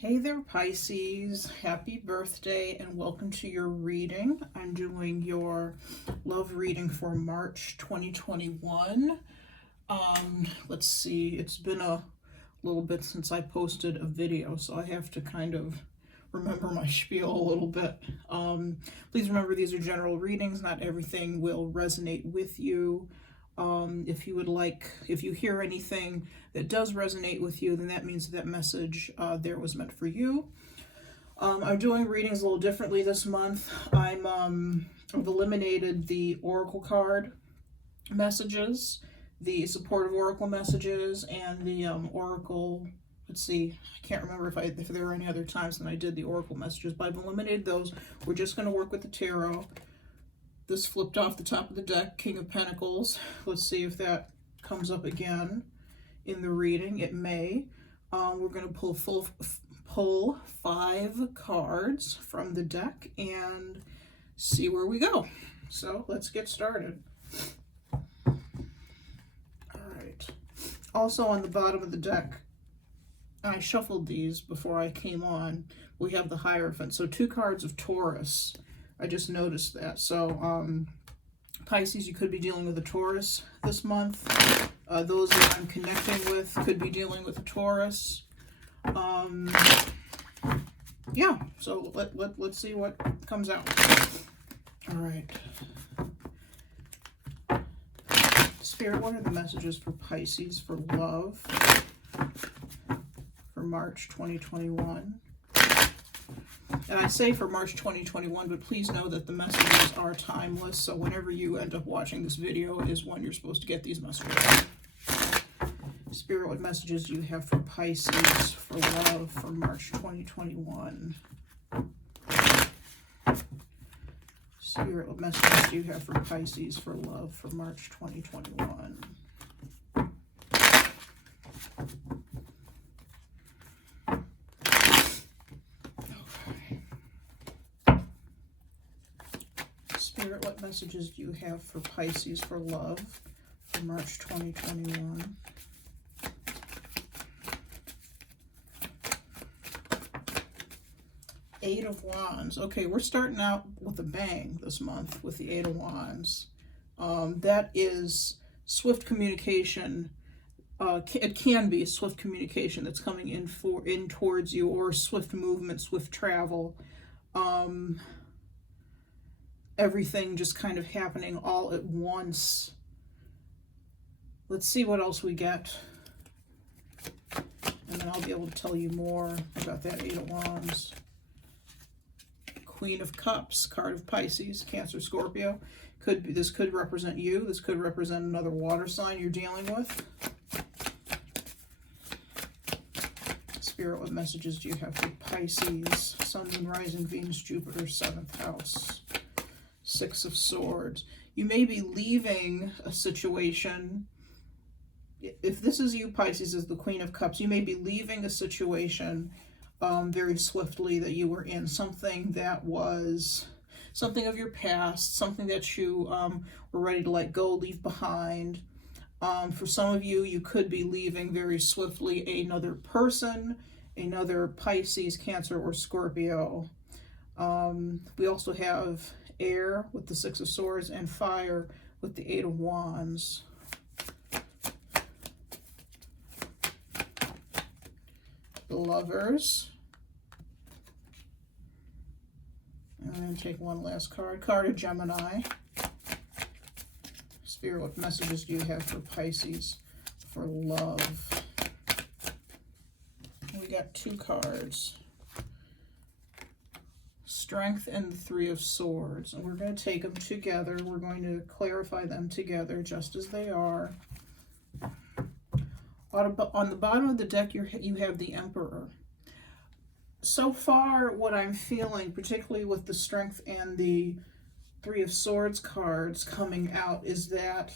Hey there, Pisces. Happy birthday and welcome to your reading. I'm doing your love reading for March 2021. Let's see, it's been a little bit since I posted a video, so I have to kind of remember my spiel a little bit. Please remember these are general readings. Not everything will resonate with you. If you hear anything that does resonate with you, then that means that message there was meant for you. I'm doing readings a little differently this month. I've eliminated the oracle card messages, the supportive oracle messages, and the oracle. Let's see, I can't remember if there were any other times than I did the oracle messages, but I've eliminated those. We're just going to work with the tarot. This flipped off the top of the deck, King of Pentacles. Let's see if that comes up again in the reading. It may. We're going to pull 5 cards from the deck and see where we go. So let's get started. All right. Also on the bottom of the deck, I shuffled these before I came on. We have the Hierophant. So 2 cards of Taurus. I just noticed that. So Pisces, you could be dealing with a Taurus this month. Those that I'm connecting with could be dealing with a Taurus. Yeah, so let's see what comes out. All right. Spirit, what are the messages for Pisces for love for March 2021? And I say for March 2021, but please know that the messages are timeless. So whenever you end up watching this video is when you're supposed to get these messages. Spirit, what messages do you have for Pisces for love for March 2021? Spirit, what messages do you have for Pisces for love for March 2021? Spirit, what messages do you have for Pisces for love for March 2021? Eight of Wands. Okay, we're starting out with a bang this month with the Eight of Wands. That is swift communication. It can be swift communication that's coming in towards you, or swift movement, swift travel. Everything just kind of happening all at once. Let's see what else we get. And then I'll be able to tell you more about that Eight of Wands. Queen of Cups, card of Pisces, Cancer, Scorpio. This could represent you. This could represent another water sign you're dealing with. Spirit, what messages do you have for Pisces? Sun, Moon, Rising, Venus, Jupiter, 7th house. 6 of Swords. You may be leaving a situation. If this is you, Pisces, as the Queen of Cups, you may be leaving a situation very swiftly that you were in. Something that was something of your past, something that you were ready to let go, leave behind. For some of you, you could be leaving very swiftly another person, another Pisces, Cancer, or Scorpio. We also have air with the 6 of Swords and fire with the 8 of Wands. The Lovers. And I'm going to take one last card. Card of Gemini. Spirit, what messages do you have for Pisces for love? We got 2 cards. Strength and the 3 of Swords. And we're going to take them together. We're going to clarify them together just as they are. On the bottom of the deck, you have the Emperor. So far, what I'm feeling, particularly with the Strength and the 3 of Swords cards coming out, is that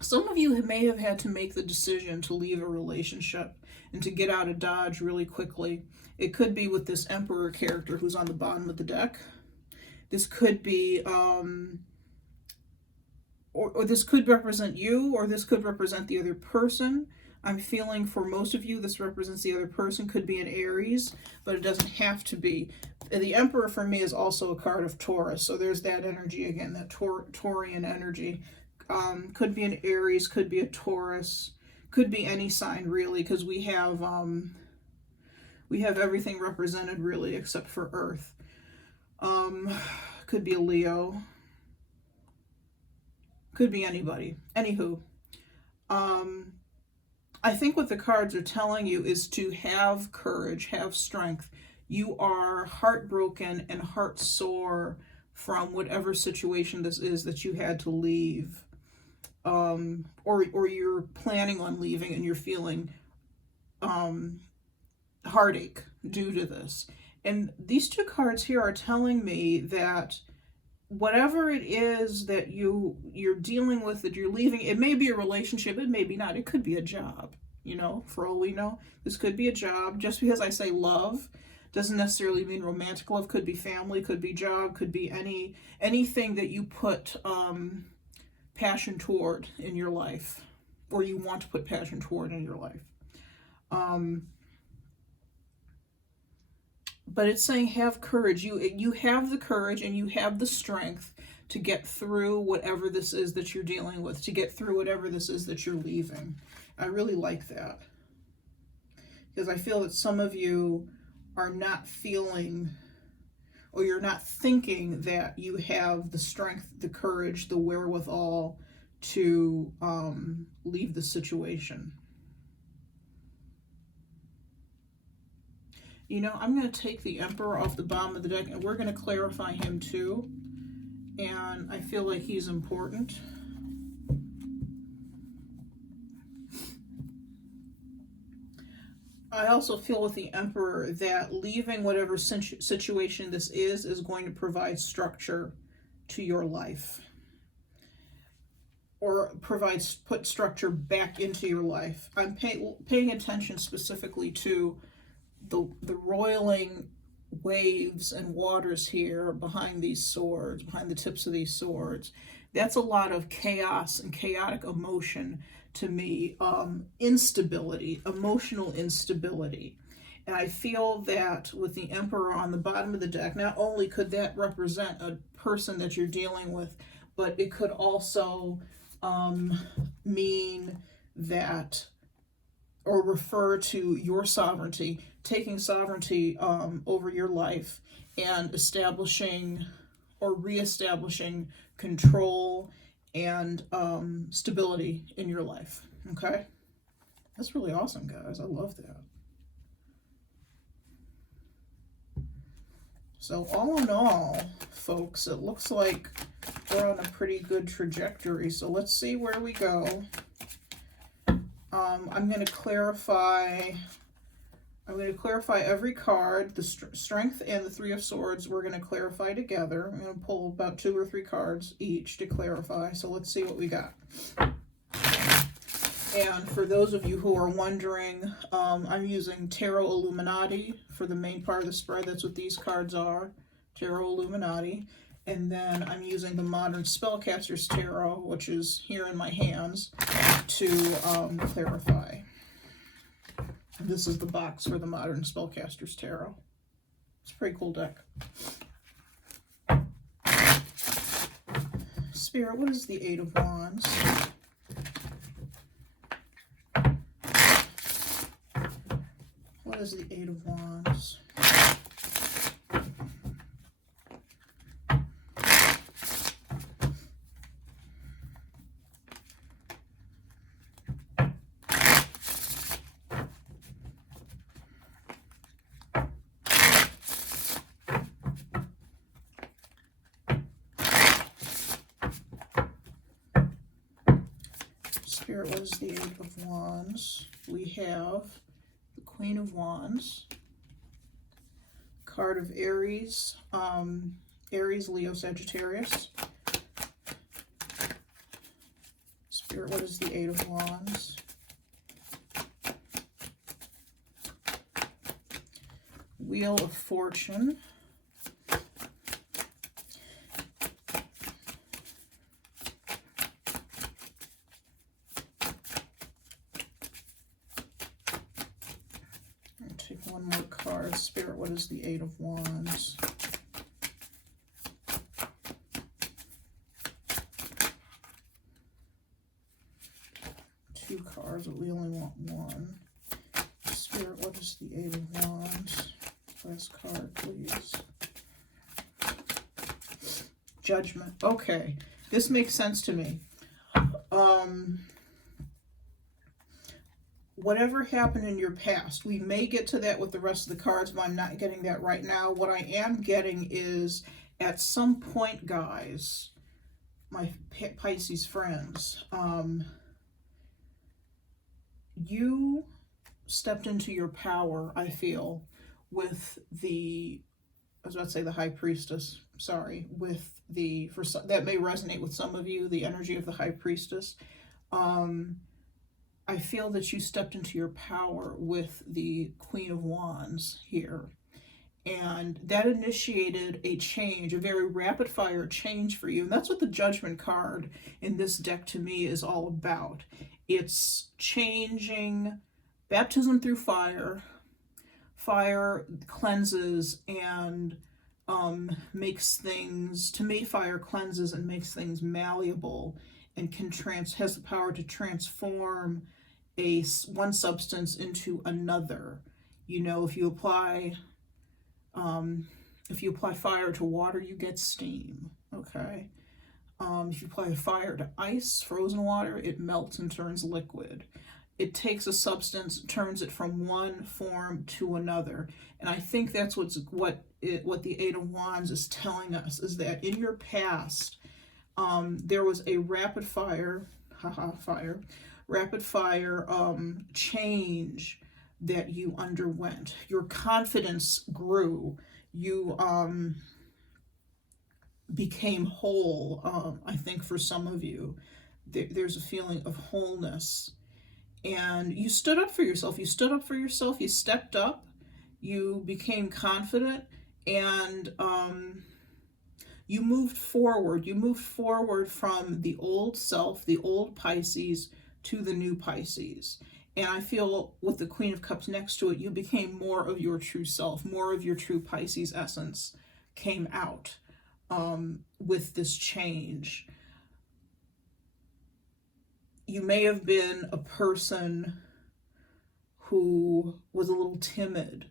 some of you may have had to make the decision to leave a relationship and to get out of Dodge really quickly. It could be with this Emperor character who's on the bottom of the deck. This could be, or this could represent you, or this could represent the other person. I'm feeling for most of you, this represents the other person. Could be an Aries, but it doesn't have to be. The Emperor for me is also a card of Taurus, so there's that energy again, that Taurian energy. Could be an Aries, could be a Taurus, could be any sign really, because we have everything represented really except for Earth. Could be a Leo, could be anybody. Anywho, I think what the cards are telling you is to have courage, have strength. You are heartbroken and heart sore from whatever situation this is that you had to leave. Or you're planning on leaving and you're feeling heartache due to this. And these two cards here are telling me that whatever it is that you're dealing with, that you're leaving, it may be a relationship, it may be not, it could be a job, you know, for all we know. This could be a job. Just because I say love doesn't necessarily mean romantic love. Could be family, could be job, could be anything that you put passion toward in your life, or you want to put passion toward in your life. But it's saying have courage. You have the courage and you have the strength to get through whatever this is that you're dealing with, to get through whatever this is that you're leaving. I really like that, because I feel that some of you are not feeling, or you're not thinking that you have the strength, the courage, the wherewithal to leave the situation. You know, I'm going to take the Emperor off the bottom of the deck, and we're going to clarify him too. And I feel like he's important. I also feel with the Emperor that leaving whatever situation this is going to provide structure to your life. Or put structure back into your life. I'm paying attention specifically to the roiling waves and waters here behind these swords, behind the tips of these swords. That's a lot of chaos and chaotic emotion to me. Instability, emotional instability. And I feel that with the Emperor on the bottom of the deck, not only could that represent a person that you're dealing with, but it could also mean that, or refer to your sovereignty, taking sovereignty over your life and establishing or reestablishing control and stability in your life. Okay? That's really awesome, guys. I love that. So all in all, folks, it looks like we're on a pretty good trajectory. So let's see where we go. I'm going to clarify every card. The Strength and the Three of Swords we're going to clarify together. I'm going to pull about 2 or 3 cards each to clarify. So let's see what we got. And for those of you who are wondering, I'm using Tarot Illuminati for the main part of the spread. That's what these cards are, Tarot Illuminati. And then I'm using the Modern Spellcaster's Tarot, which is here in my hands, to clarify. This is the box for the Modern Spellcaster's Tarot. It's a pretty cool deck. Spirit, what is the Eight of Wands? What is the Eight of Wands? Spirit, what is the Eight of Wands? We have the Queen of Wands, card of Aries, Aries, Leo, Sagittarius. Spirit, what is the Eight of Wands? Wheel of Fortune. One more card. Spirit, what is the Eight of Wands? Two cards, but we only want one. Spirit, what is the Eight of Wands? Last card, please. Judgment. Okay, this makes sense to me. Whatever happened in your past, we may get to that with the rest of the cards, but I'm not getting that right now. What I am getting is, at some point, guys, my Pisces friends, you stepped into your power, I feel, with the, I was about to say the High Priestess, sorry, with the, that may resonate with some of you, the energy of the High Priestess. I feel that you stepped into your power with the Queen of Wands here. And that initiated a change, a very rapid fire change for you. And that's what the Judgment card in this deck to me is all about. It's changing, baptism through fire. Fire cleanses and makes things, to me, fire cleanses and makes things malleable and can has the power to transform one substance into another. You know, if you apply fire to water, you get steam. Okay. If you apply fire to ice, frozen water, it melts and turns liquid. It takes a substance, turns it from one form to another. And I think that's what the Eight of Wands is telling us, is that in your past, there was a rapid fire change that you underwent. Your confidence grew. You became whole. I think for some of you, there's a feeling of wholeness. And you stood up for yourself. You stood up for yourself. You stepped up. You became confident. And you moved forward. You moved forward from the old self, the old Pisces, to the new Pisces. And I feel with the Queen of Cups next to it, you became more of your true self, more of your true Pisces essence came out with this change. You may have been a person who was a little timid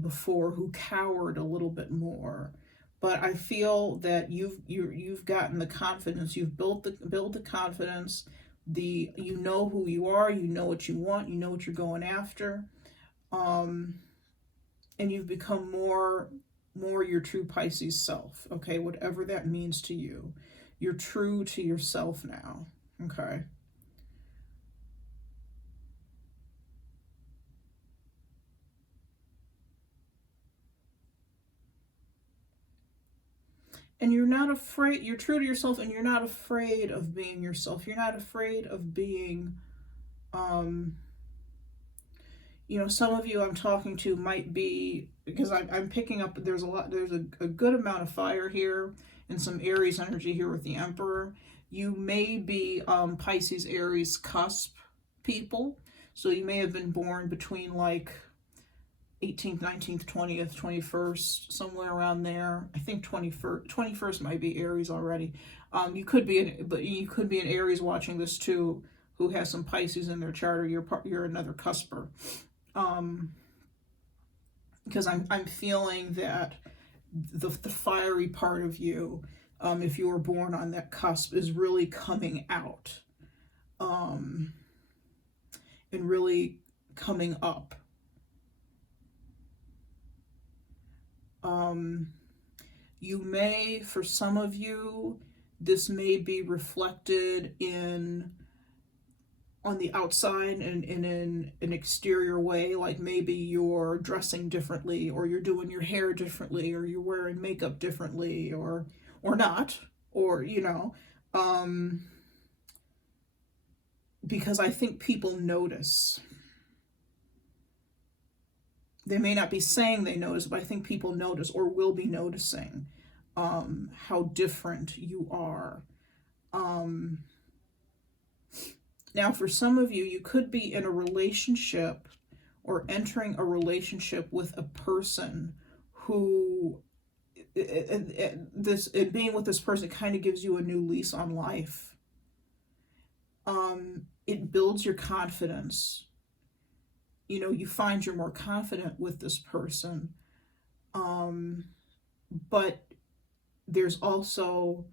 before, who cowered a little bit more. But I feel that you've gotten the confidence. You've built the confidence. You know who you are. You know what you want. You know what you're going after, and you've become more your true Pisces self. Okay, whatever that means to you, you're true to yourself now. Okay. And you're not afraid, you're true to yourself, and you're not afraid of being yourself. You're not afraid of being, you know, some of you I'm talking to might be, because I'm picking up, there's a good amount of fire here and some Aries energy here with the Emperor. You may be Pisces, Aries cusp people. So you may have been born between like 18th, 19th, 20th, 21st, somewhere around there. I think 21st might be Aries already. You could be an Aries watching this too, who has some Pisces in their chart, or you're another cusper. Because I'm feeling that the fiery part of you, if you were born on that cusp, is really coming out, and really coming up. You may, for some of you, this may be reflected on the outside and in an exterior way, like maybe you're dressing differently, or you're doing your hair differently, or you're wearing makeup differently, or not, or, you know, because I think people notice. They may not be saying they notice, but I think people notice, or will be noticing, how different you are. Now, for some of you, you could be in a relationship, or entering a relationship with a person who, being with this person kind of gives you a new lease on life. It builds your confidence. You know, you find you're more confident with this person. But there's also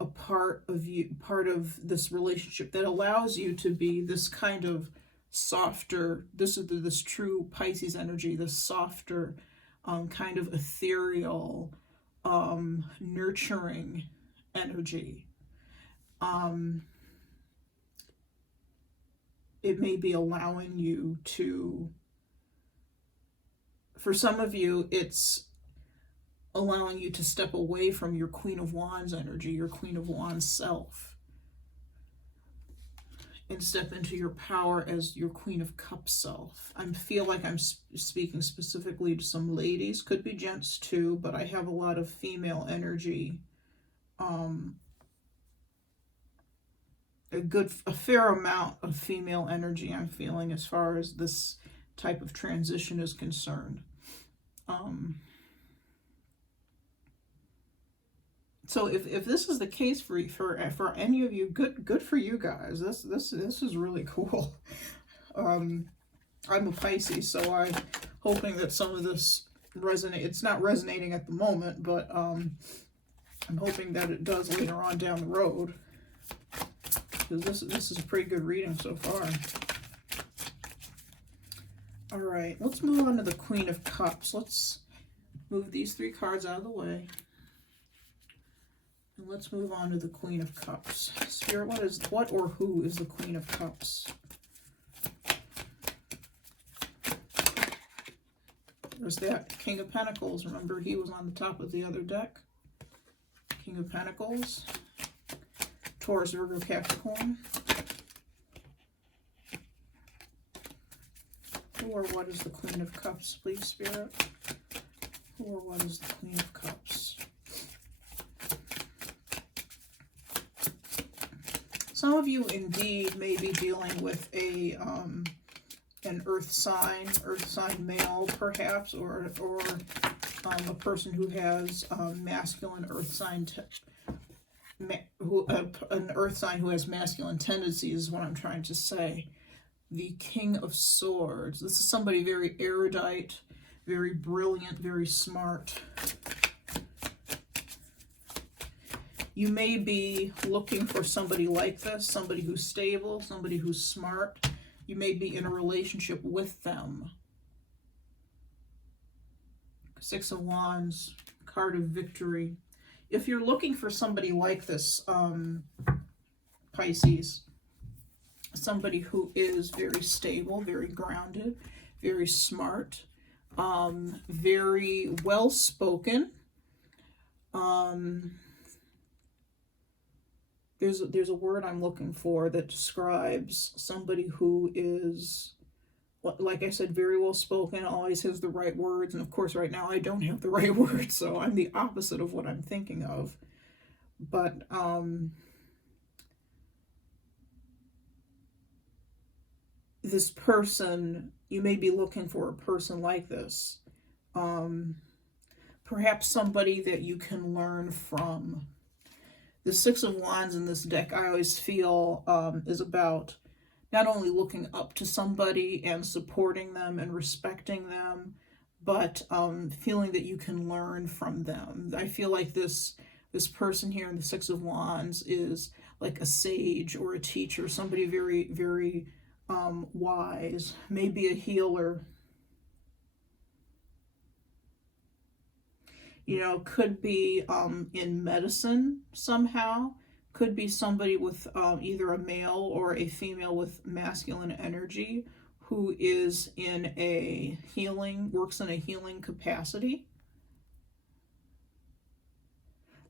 a part of this relationship that allows you to be this kind of softer, this true Pisces energy, this softer, kind of ethereal, nurturing energy. It may be allowing you to, for some of you, it's allowing you to step away from your Queen of Wands energy, your Queen of Wands self, and step into your power as your Queen of Cups self. I feel like I'm speaking specifically to some ladies, could be gents too, but I have a lot of female energy. A fair amount of female energy I'm feeling as far as this type of transition is concerned. So if this is the case for any of you, good for you guys. This is really cool. I'm a Pisces, so I'm hoping that some of this resonate. It's not resonating at the moment, but I'm hoping that it does later on down the road. Because this is a pretty good reading so far. All right, let's move on to the Queen of Cups. Let's move these 3 cards out of the way. And let's move on to the Queen of Cups. Spirit, what or who is the Queen of Cups? There's that King of Pentacles. Remember, he was on the top of the other deck. King of Pentacles. Taurus, Virgo, Capricorn. Who or what is the Queen of Cups, please, Spirit? Who or what is the Queen of Cups? Some of you indeed may be dealing with an earth sign male, perhaps, or a person who has masculine earth sign. An earth sign who has masculine tendencies is what I'm trying to say. The King of Swords. This is somebody very erudite, very brilliant, very smart. You may be looking for somebody like this, somebody who's stable, somebody who's smart. You may be in a relationship with them. 6 of Wands, card of victory. If you're looking for somebody like this, Pisces, somebody who is very stable, very grounded, very smart, very well-spoken, there's a word I'm looking for that describes somebody who is, like I said, very well spoken, always has the right words. And of course, right now I don't have the right words, so I'm the opposite of what I'm thinking of. But this person, you may be looking for a person like this. Perhaps somebody that you can learn from. The 6 of Wands in this deck, I always feel, is about not only looking up to somebody and supporting them and respecting them, but feeling that you can learn from them. I feel like this person here in the 6 of Wands is like a sage or a teacher, somebody very, very wise, maybe a healer. You know, could be in medicine somehow. Could be somebody with either a male or a female with masculine energy who is in a healing, works in a healing capacity.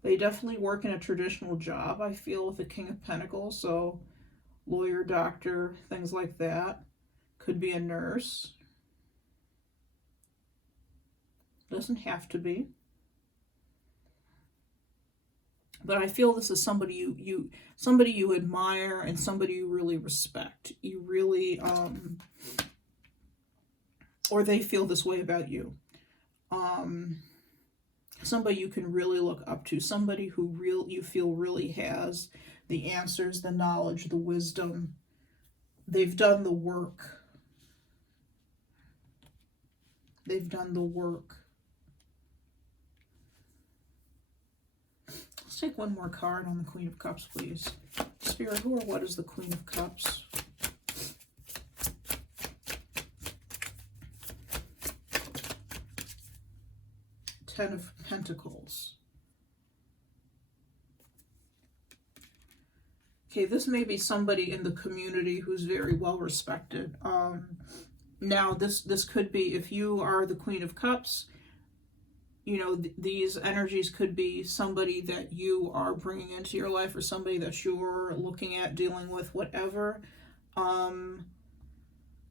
They definitely work in a traditional job, I feel, with the King of Pentacles. So lawyer, doctor, things like that. Could be a nurse. Doesn't have to be. But I feel this is somebody you admire and somebody you really respect. You really or they feel this way about you. Somebody you can really look up to, somebody who you feel really has the answers, the knowledge, the wisdom. They've done the work. They've done the work. Let's take one more card on the Queen of Cups, please. Spirit, who or what is the Queen of Cups? Ten of Pentacles. Okay, this may be somebody in the community who's very well respected. Now, this could be, if you are the Queen of Cups, you know, these energies could be somebody that you are bringing into your life, or somebody that you're looking at, dealing with, whatever.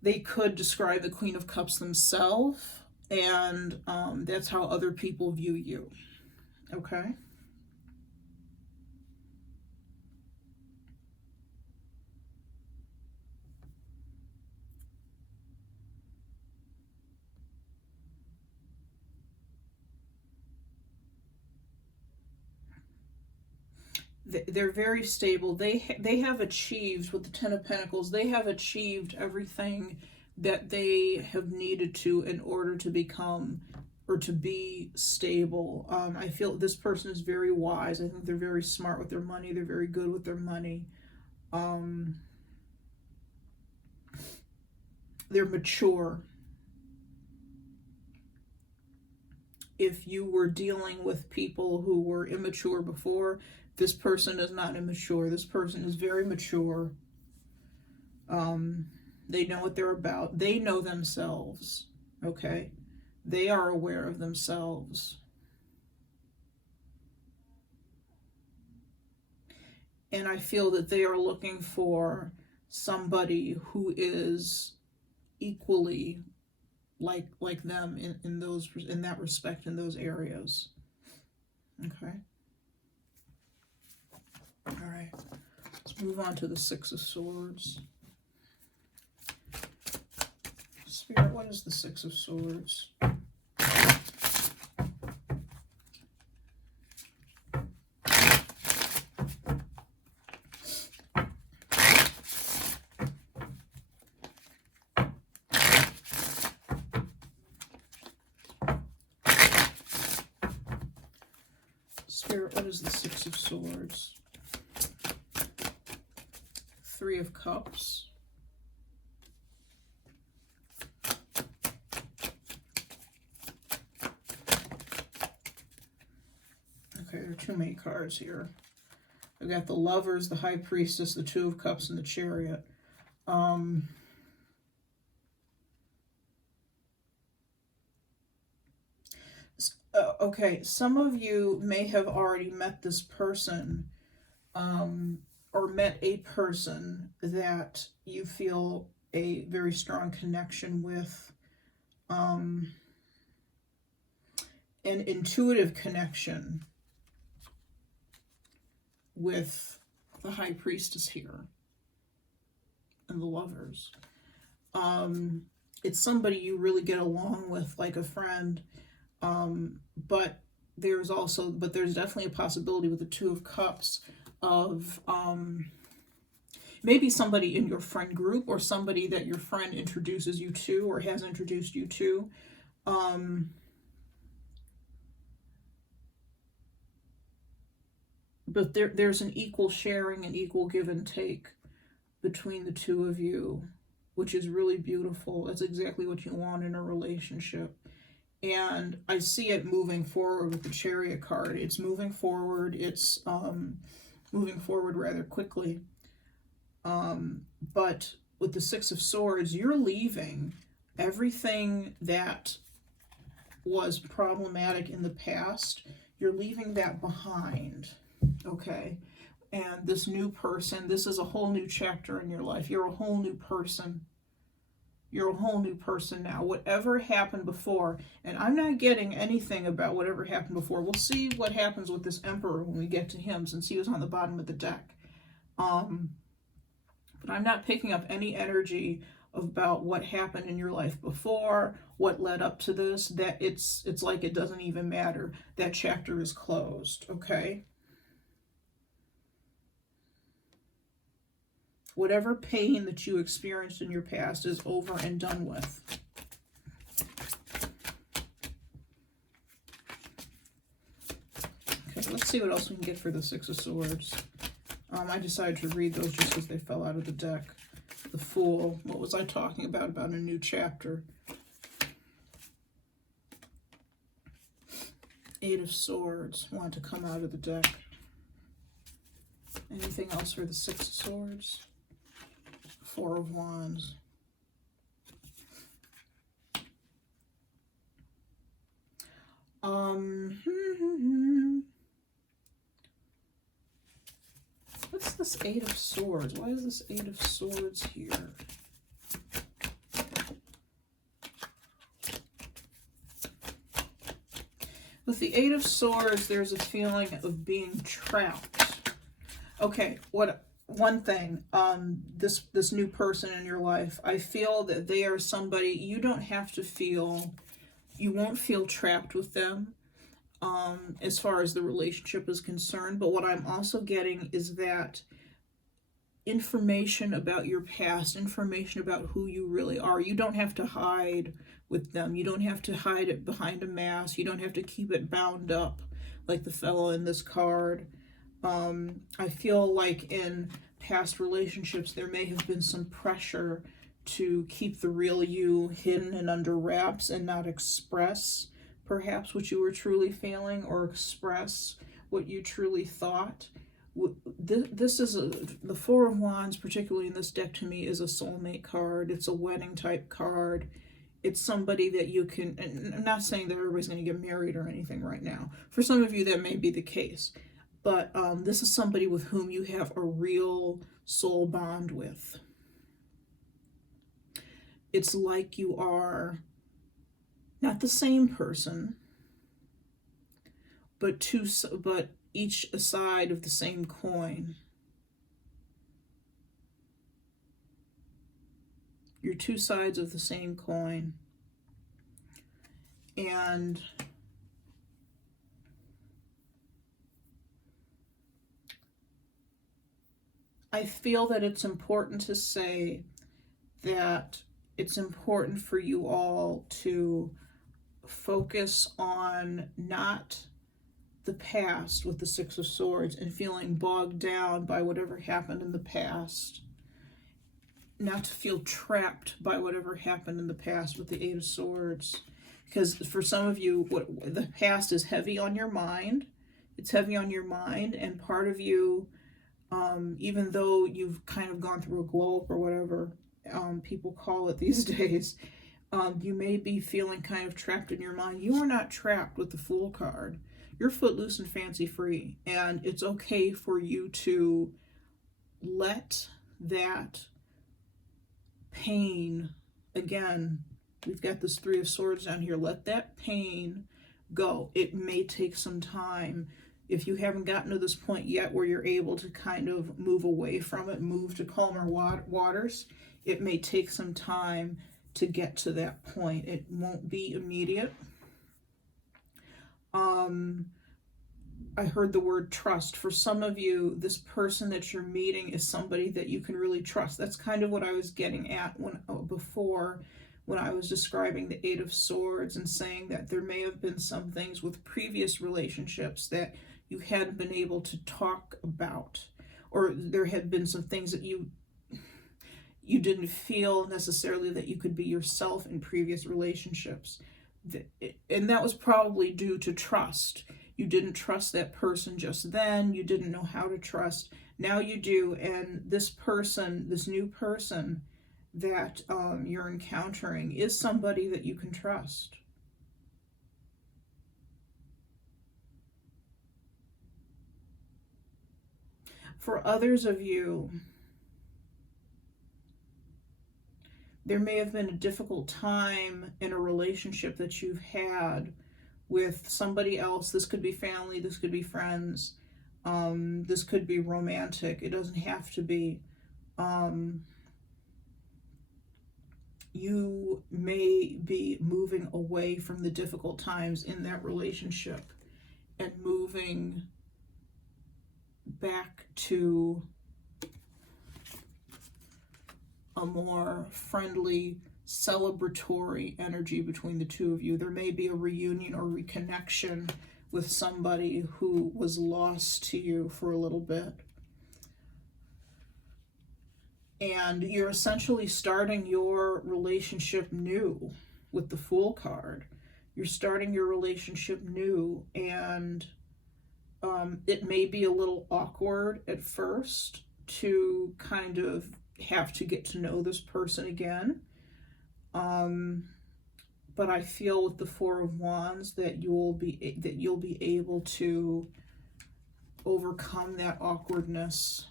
They could describe the Queen of Cups themselves, and that's how other people view you. Okay? They're very stable. They have achieved, with the Ten of Pentacles, they have achieved everything that they have needed to in order to become, or to be, stable. I feel this person is very wise. I think they're very smart with their money. They're very good with their money. They're mature. If you were dealing with people who were immature before, this person is not immature. This person is very mature. They know what they're about. They know themselves, okay? They are aware of themselves. And I feel that they are looking for somebody who is equally like them in that respect, in those areas. Okay. All right. Let's move on to the Six of Swords. Spirit, what is the Six of Swords? Spirit, what is the Six of Swords? Three of Cups. Okay, there are too many cards here. I've got the Lovers, the High Priestess, the Two of Cups, and the Chariot. Okay, some of you may have already met this person, or met a person that you feel a very strong connection with, an intuitive connection with the High Priestess here and the Lovers. It's somebody you really get along with, like a friend, but there's definitely a possibility with the Two of Cups of maybe somebody in your friend group, or somebody that your friend introduces you to, or has introduced you to. But there's an equal sharing and equal give and take between the two of you, which is really beautiful. That's exactly what you want in a relationship. And I see it moving forward with the Chariot card. It's moving forward. It's moving forward rather quickly. But with the Six of Swords, you're leaving everything that was problematic in the past. You're leaving that behind, okay? And this new person, this is a whole new chapter in your life. You're a whole new person. You're a whole new person now. Whatever happened before, and I'm not getting anything about whatever happened before. We'll see what happens with this Emperor when we get to him, since he was on the bottom of the deck. But I'm not picking up any energy about what happened in your life before, what led up to this, that it's like it doesn't even matter. That chapter is closed, okay? Whatever pain that you experienced in your past is over and done with. Okay, let's see what else we can get for the Six of Swords. I decided to read those just because they fell out of the deck. The Fool. What was I talking about? About a new chapter. Eight of Swords. Want to come out of the deck. Anything else for the Six of Swords? Four of Wands. What's this Eight of Swords? Why is this Eight of Swords here? With the Eight of Swords, there's a feeling of being trapped. Okay, one thing, this new person in your life, I feel that they are somebody you don't have to feel, you won't feel trapped with them. As far as the relationship is concerned, but what I'm also getting is that information about your past, information about who you really are. You don't have to hide with them. You don't have to hide it behind a mask. You don't have to keep it bound up like the fellow in this card. I feel like in past relationships there may have been some pressure to keep the real you hidden and under wraps and not express perhaps what you were truly feeling or express what you truly thought. This is the Four of Wands, particularly in this deck, to me is a soulmate card. It's a wedding type card. It's somebody that you can, and I'm not saying that everybody's going to get married or anything right now. For some of you that may be the case, but this is somebody with whom you have a real soul bond with. It's like you are not the same person, but each a side of the same coin. You're two sides of the same coin. And I feel that it's important to say that it's important for you all to focus on not the past with the Six of Swords and feeling bogged down by whatever happened in the past. Not to feel trapped by whatever happened in the past with the Eight of Swords. Because for some of you, the past is heavy on your mind. It's heavy on your mind, and part of you, even though you've kind of gone through a glow up or whatever people call it these days, you may be feeling kind of trapped in your mind. You are not trapped with the Fool card. You're footloose and fancy free, and it's okay for you to let that pain, again, we've got this Three of Swords down here, let that pain go. It may take some time. If you haven't gotten to this point yet where you're able to kind of move away from it, move to calmer waters, it may take some time to get to that point. It won't be immediate. I heard the word trust. For some of you, this person that you're meeting is somebody that you can really trust. That's kind of what I was getting at before when I was describing the Eight of Swords and saying that there may have been some things with previous relationships that you hadn't been able to talk about, or there had been some things that you didn't feel necessarily that you could be yourself in previous relationships. And that was probably due to trust. You didn't trust that person just then. You didn't know how to trust. Now you do. And this person, this new person that you're encountering is somebody that you can trust. For others of you, there may have been a difficult time in a relationship that you've had with somebody else. This could be family, this could be friends, this could be romantic. It doesn't have to be. you may be moving away from the difficult times in that relationship and moving back to a more friendly, celebratory energy between the two of you. There may be a reunion or reconnection with somebody who was lost to you for a little bit. And you're essentially starting your relationship new with the Fool card. You're starting your relationship new, and it may be a little awkward at first to kind of have to get to know this person again. But I feel with the Four of Wands that you'll be able to overcome that awkwardness.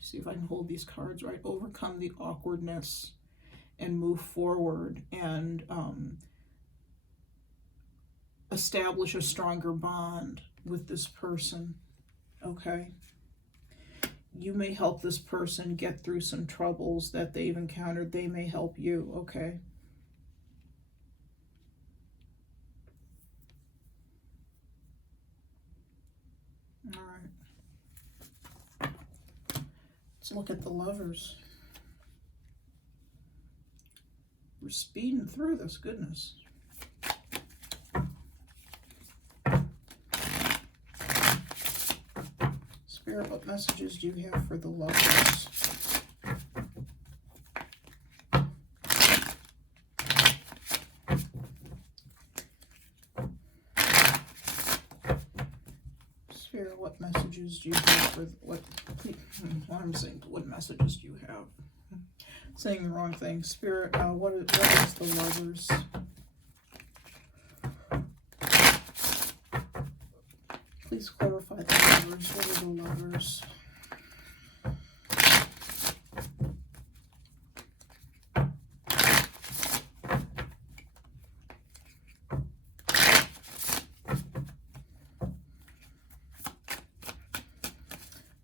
See if I can hold these cards right. Overcome the awkwardness and move forward and establish a stronger bond with this person. Okay? You may help this person get through some troubles that they've encountered. They may help you. Okay? All right. Let's look at the Lovers. We're speeding through this, goodness. Spirit, what messages do you have for the Lovers? Spirit, what messages do you have for what I'm saying? What messages do you have? Saying the wrong thing. Spirit, what is the Lovers? Please clarify the Lovers. What are the Lovers?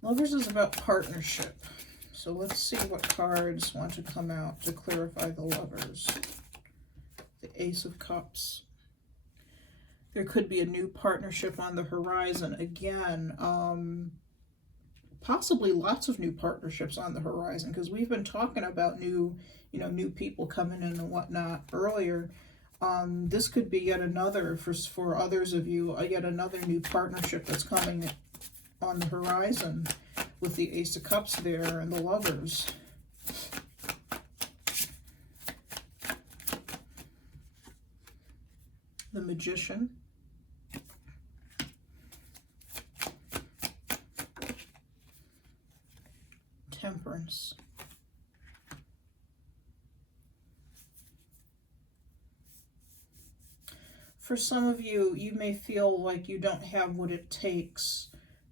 Lovers is about partnership. So let's see what cards want to come out to clarify the Lovers. The Ace of Cups. There could be a new partnership on the horizon. Again, possibly lots of new partnerships on the horizon, because we've been talking about new people coming in and whatnot earlier. This could be yet another, for others of you, yet another new partnership that's coming on the horizon with the Ace of Cups there and the Lovers. The Magician. Temperance. For some of you, you may feel like you don't have what it takes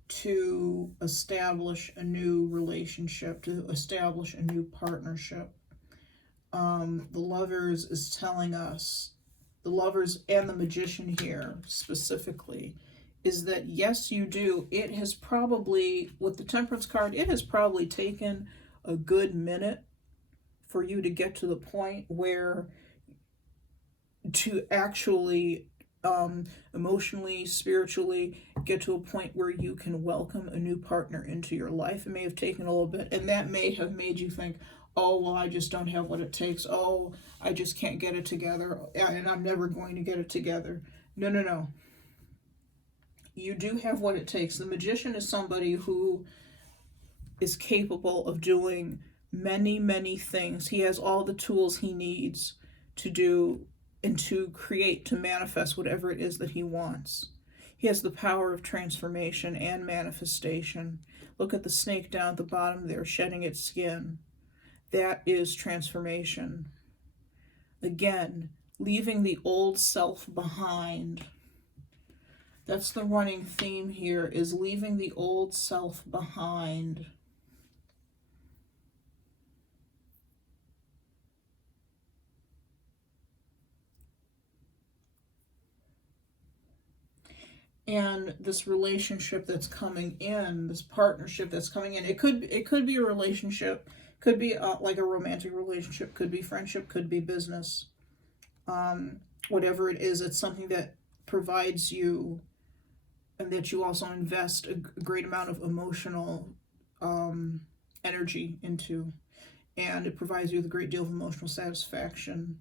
to establish a new relationship, to establish a new partnership. The Lovers is telling us, the Lovers and the Magician here specifically, is that yes, you do. It has probably, with the Temperance card, it has probably taken a good minute for you to get to the point where to actually emotionally, spiritually get to a point where you can welcome a new partner into your life. It may have taken a little bit, and that may have made you think, oh, well, I just don't have what it takes. Oh, I just can't get it together, and I'm never going to get it together. No, no, no. You do have what it takes. The Magician is somebody who is capable of doing many, many things. He has all the tools he needs to do and to create, to manifest whatever it is that he wants. He has the power of transformation and manifestation. Look at the snake down at the bottom there, shedding its skin. That is transformation. Again, leaving the old self behind. That's the running theme here, is leaving the old self behind. And this relationship that's coming in, this partnership that's coming in, it could be a relationship, Could be like a romantic relationship, could be friendship, could be business. Whatever it is, it's something that provides you, and that you also invest a great amount of emotional energy into. And it provides you with a great deal of emotional satisfaction.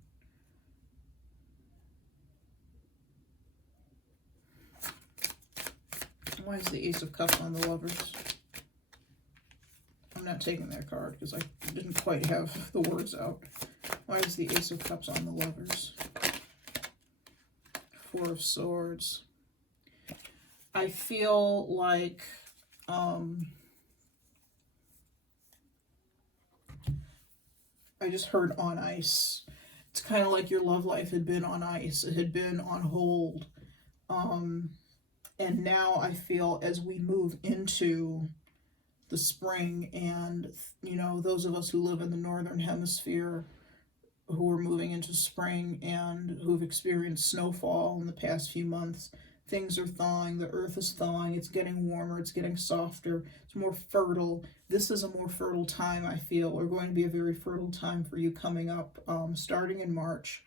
Why is the Ace of Cups on the Lovers? I'm not taking that card because I didn't quite have the words out. Why is the Ace of Cups on the Lovers? Four of Swords. I feel like I just heard on ice. It's kind of like your love life had been on ice. It had been on hold. And now I feel as we move into the spring, and, you know, those of us who live in the northern hemisphere who are moving into spring and who've experienced snowfall in the past few months, things are thawing, the earth is thawing, it's getting warmer, it's getting softer, it's more fertile. This is a more fertile time, I feel, or going to be a very fertile time for you coming up, starting in March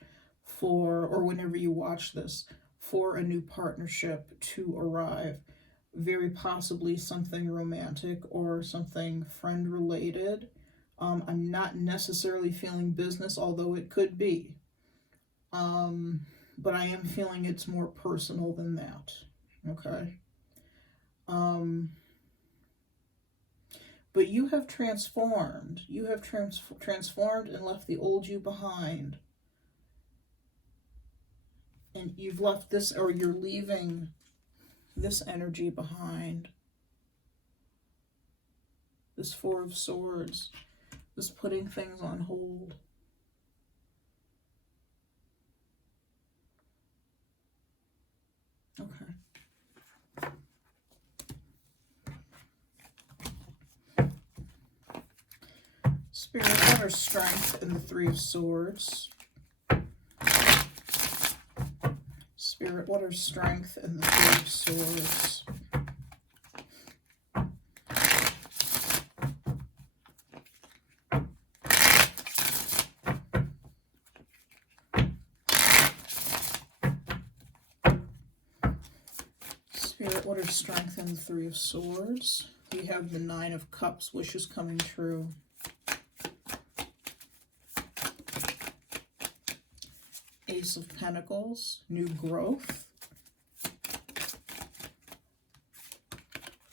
or whenever you watch this, for a new partnership to arrive. Very possibly something romantic or something friend related. I'm not necessarily feeling business, although it could be. But I am feeling it's more personal than that. Okay. But you have transformed. You have transformed and left the old you behind. And you've left this, or you're leaving this energy behind. This Four of Swords. This putting things on hold. Okay. Spirit, what are strength in the Three of Swords? Spirit, what are strength in the Three of Swords? Spirit, what are strength in the Three of Swords? We have the Nine of Cups, wishes coming true. Ace of Pentacles, new growth.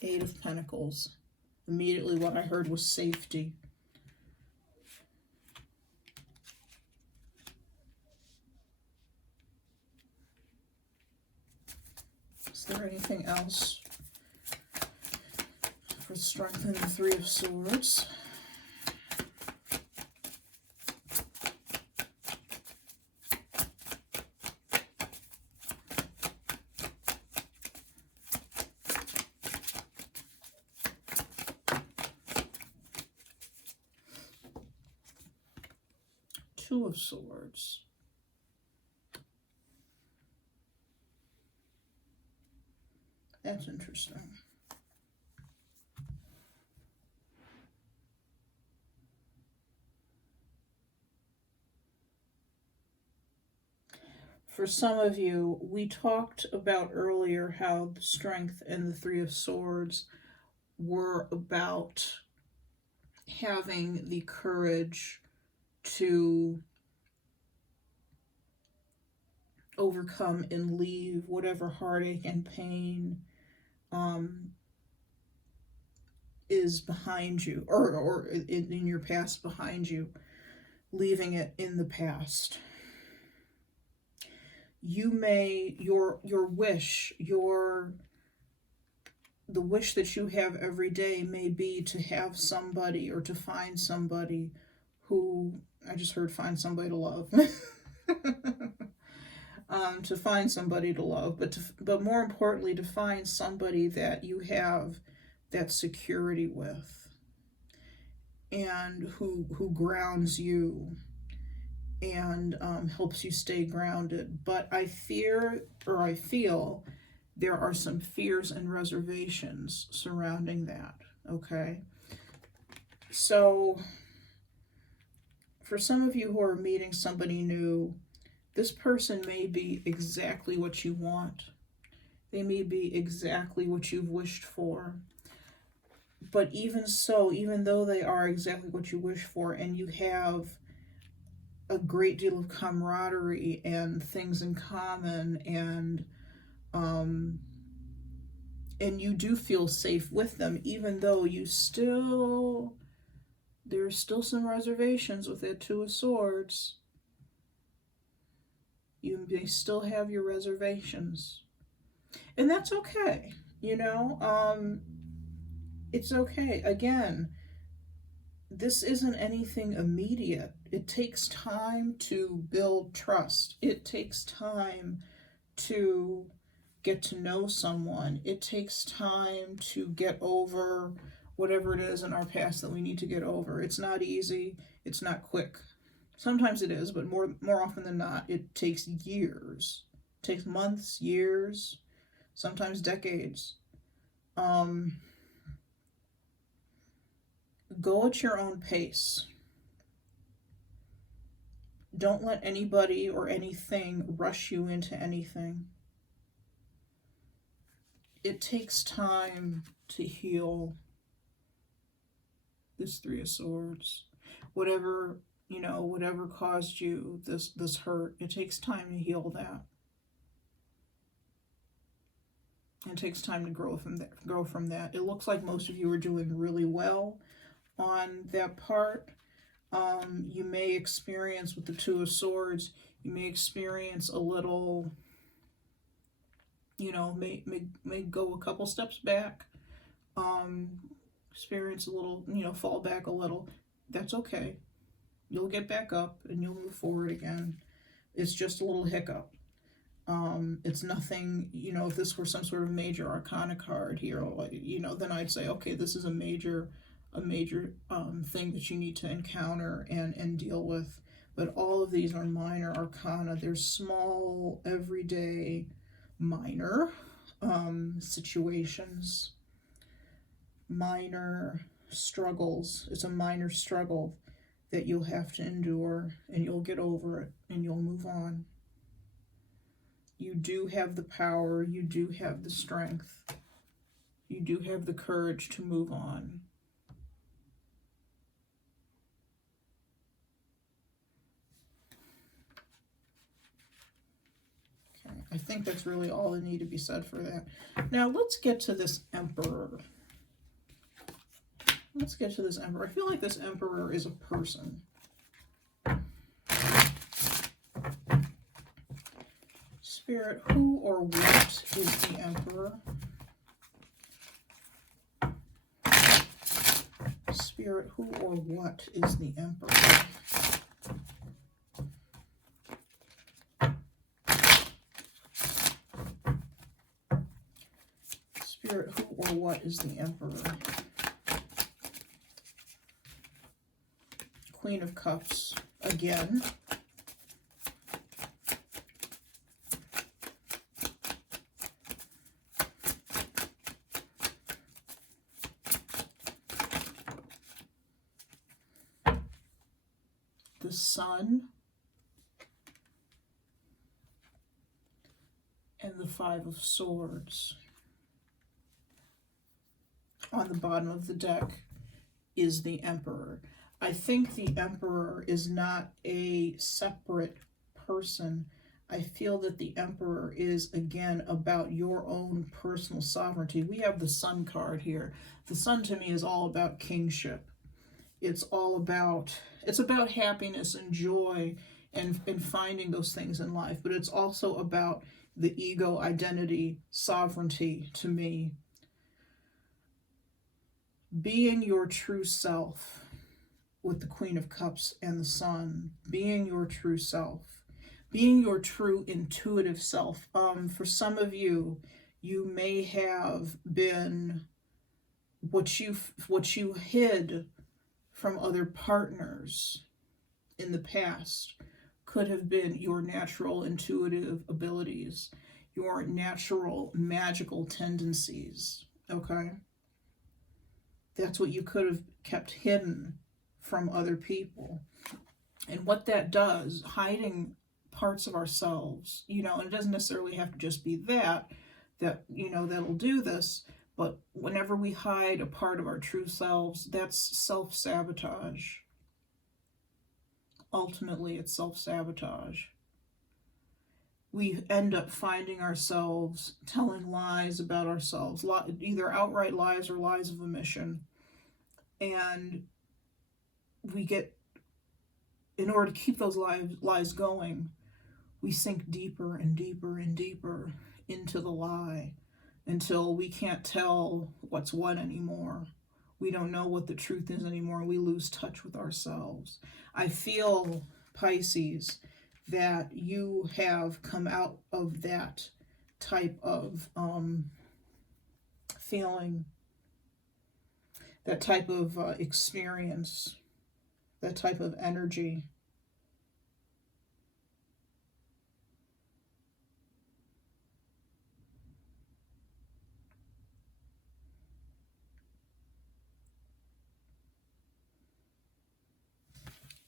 Eight of Pentacles. Immediately what I heard was safety. Is there anything else for strength in the Three of Swords? Two of Swords. That's interesting. For some of you, we talked about earlier how the strength and the Three of Swords were about having the courage to overcome and leave whatever heartache and pain is behind you, or in your past behind you, leaving it in the past. You may, your wish, the wish that you have every day may be to have somebody, or to find somebody who, I just heard find somebody to love. To find somebody to love, but more importantly, to find somebody that you have that security with, and who grounds you and helps you stay grounded. But I feel there are some fears and reservations surrounding that. Okay, so For some of you who are meeting somebody new, this person may be exactly what you want. They may be exactly what you've wished for. But even so, even though they are exactly what you wish for, and you have a great deal of camaraderie and things in common, and you do feel safe with them, even though there's still some reservations with that Two of Swords. You may still have your reservations. And that's okay, it's okay. Again, this isn't anything immediate. It takes time to build trust. It takes time to get to know someone. It takes time to get over whatever it is in our past that we need to get over. It's not easy. It's not quick. Sometimes it is, but more often than not, it takes years. It takes months, years, sometimes decades. Go at your own pace. Don't let anybody or anything rush you into anything. It takes time to heal this Three of Swords. Whatever caused you this hurt, it takes time to heal that. It takes time to grow from that. It looks like most of you are doing really well on that part. You may experience with the Two of Swords, you may experience a little, may go a couple steps back, experience a little, fall back a little. That's okay. You'll get back up and you'll move forward again. It's just a little hiccup. It's nothing, if this were some sort of major arcana card here, then I'd say, okay, this is a major thing that you need to encounter and deal with. But all of these are minor arcana. They're small, everyday, minor situations, minor struggles. It's a minor struggle that you'll have to endure, and you'll get over it, and you'll move on. You do have the power, you do have the strength, you do have the courage to move on. Okay, I think that's really all that need to be said for that. Now let's get to this Emperor. Let's get to this Emperor. I feel like this Emperor is a person. Spirit, who or what is the Emperor? Spirit, who or what is the Emperor? Spirit, who or what is the Emperor? Queen of Cups again. The Sun and the Five of Swords. On the bottom of the deck is the Emperor. I think the Emperor is not a separate person. I feel that the Emperor is, again, about your own personal sovereignty. We have the Sun card here. The Sun to me is all about kingship. It's about happiness and joy and finding those things in life. But it's also about the ego, identity, sovereignty to me. Being your true self. With the Queen of Cups and the Sun, being your true self, being your true intuitive self. For some of you, you may have been what you hid from other partners in the past could have been your natural intuitive abilities, your natural magical tendencies, okay? That's what you could have kept hidden from other people. And what that does, hiding parts of ourselves, you know, and it doesn't necessarily have to just be that, you know, that'll do this, but whenever we hide a part of our true selves, that's self-sabotage. Ultimately, it's self-sabotage. We end up finding ourselves telling lies about ourselves, either outright lies or lies of omission. And we get, in order to keep those lies going, we sink deeper and deeper and deeper into the lie until we can't tell what's what anymore. We don't know what the truth is anymore. We lose touch with ourselves. I feel, Pisces, that you have come out of that type of feeling, that type of experience, that type of energy.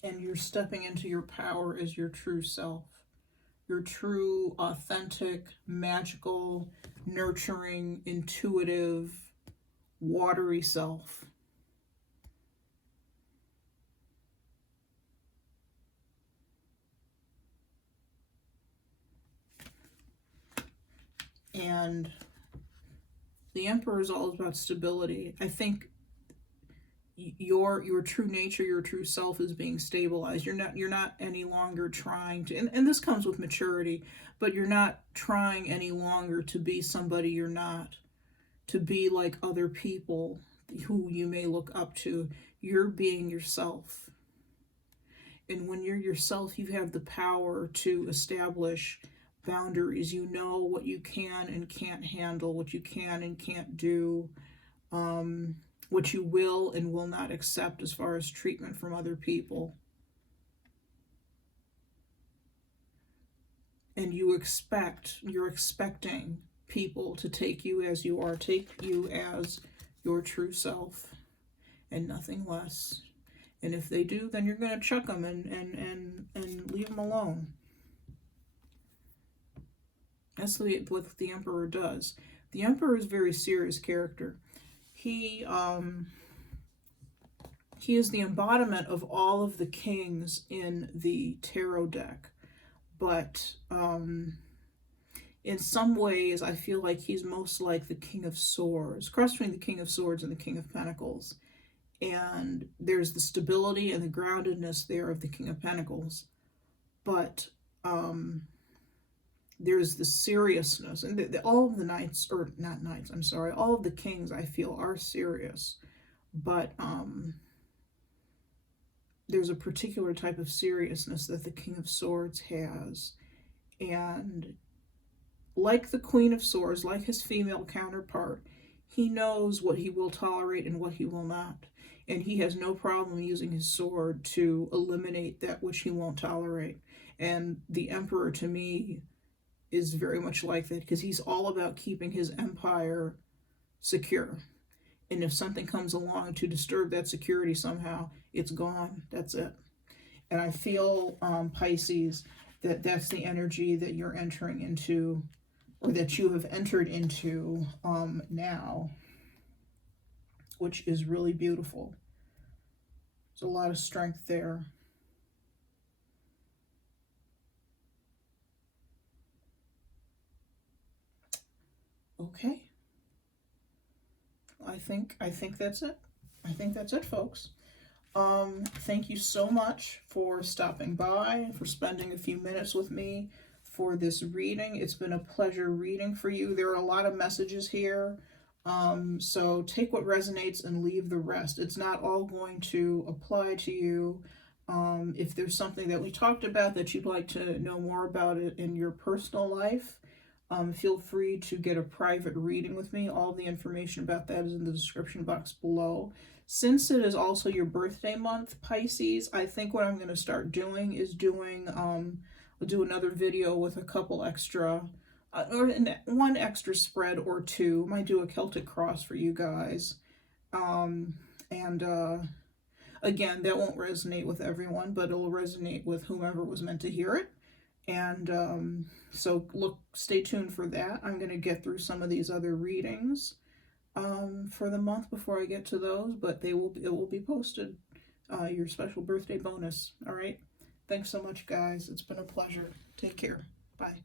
And you're stepping into your power as your true self, your true, authentic, magical, nurturing, intuitive, watery self. And the Emperor is all about stability. I think your true nature, your true self is being stabilized. You're not any longer trying to, and this comes with maturity, but you're not trying any longer to be somebody you're not, to be like other people who you may look up to. You're being yourself. And when you're yourself, you have the power to establish boundaries. You know what you can and can't handle, what you can and can't do, what you will and will not accept as far as treatment from other people. And you're expecting people to take you as you are, take you as your true self and nothing less. And if they do, then you're going to chuck them and leave them alone. That's what the Emperor does. The Emperor is a very serious character. He is the embodiment of all of the kings in the tarot deck. But in some ways, I feel like he's most like the King of Swords, cross between the King of Swords and the King of Pentacles. And there's the stability and the groundedness there of the King of Pentacles. But there's the seriousness. And all of the knights, or not knights, I'm sorry, all of the kings, I feel, are serious. But there's a particular type of seriousness that the King of Swords has. And like the Queen of Swords, like his female counterpart, he knows what he will tolerate and what he will not. And he has no problem using his sword to eliminate that which he won't tolerate. And the Emperor, to me, is very much like that, because he's all about keeping his empire secure. And if something comes along to disturb that security somehow, it's gone. That's it. And I feel, Pisces, that that's the energy that you're entering into, or that you have entered into now, which is really beautiful. There's a lot of strength there. Okay. I think that's it. I think that's it, folks. Thank you so much for stopping by, for spending a few minutes with me for this reading. It's been a pleasure reading for you. There are a lot of messages here. So take what resonates and leave the rest. It's not all going to apply to you. If there's something that we talked about that you'd like to know more about it in your personal life, feel free to get a private reading with me. All the information about that is in the description box below. Since it is also your birthday month, Pisces, I think what I'm going to start doing is I'll do another video with a couple extra, or one extra spread or two. Might do a Celtic cross for you guys. again, that won't resonate with everyone, but it'll resonate with whomever was meant to hear it. And so stay tuned for that. I'm going to get through some of these other readings for the month before I get to those, but it will be posted, your special birthday bonus. All right. Thanks so much, guys. It's been a pleasure. Take care. Bye.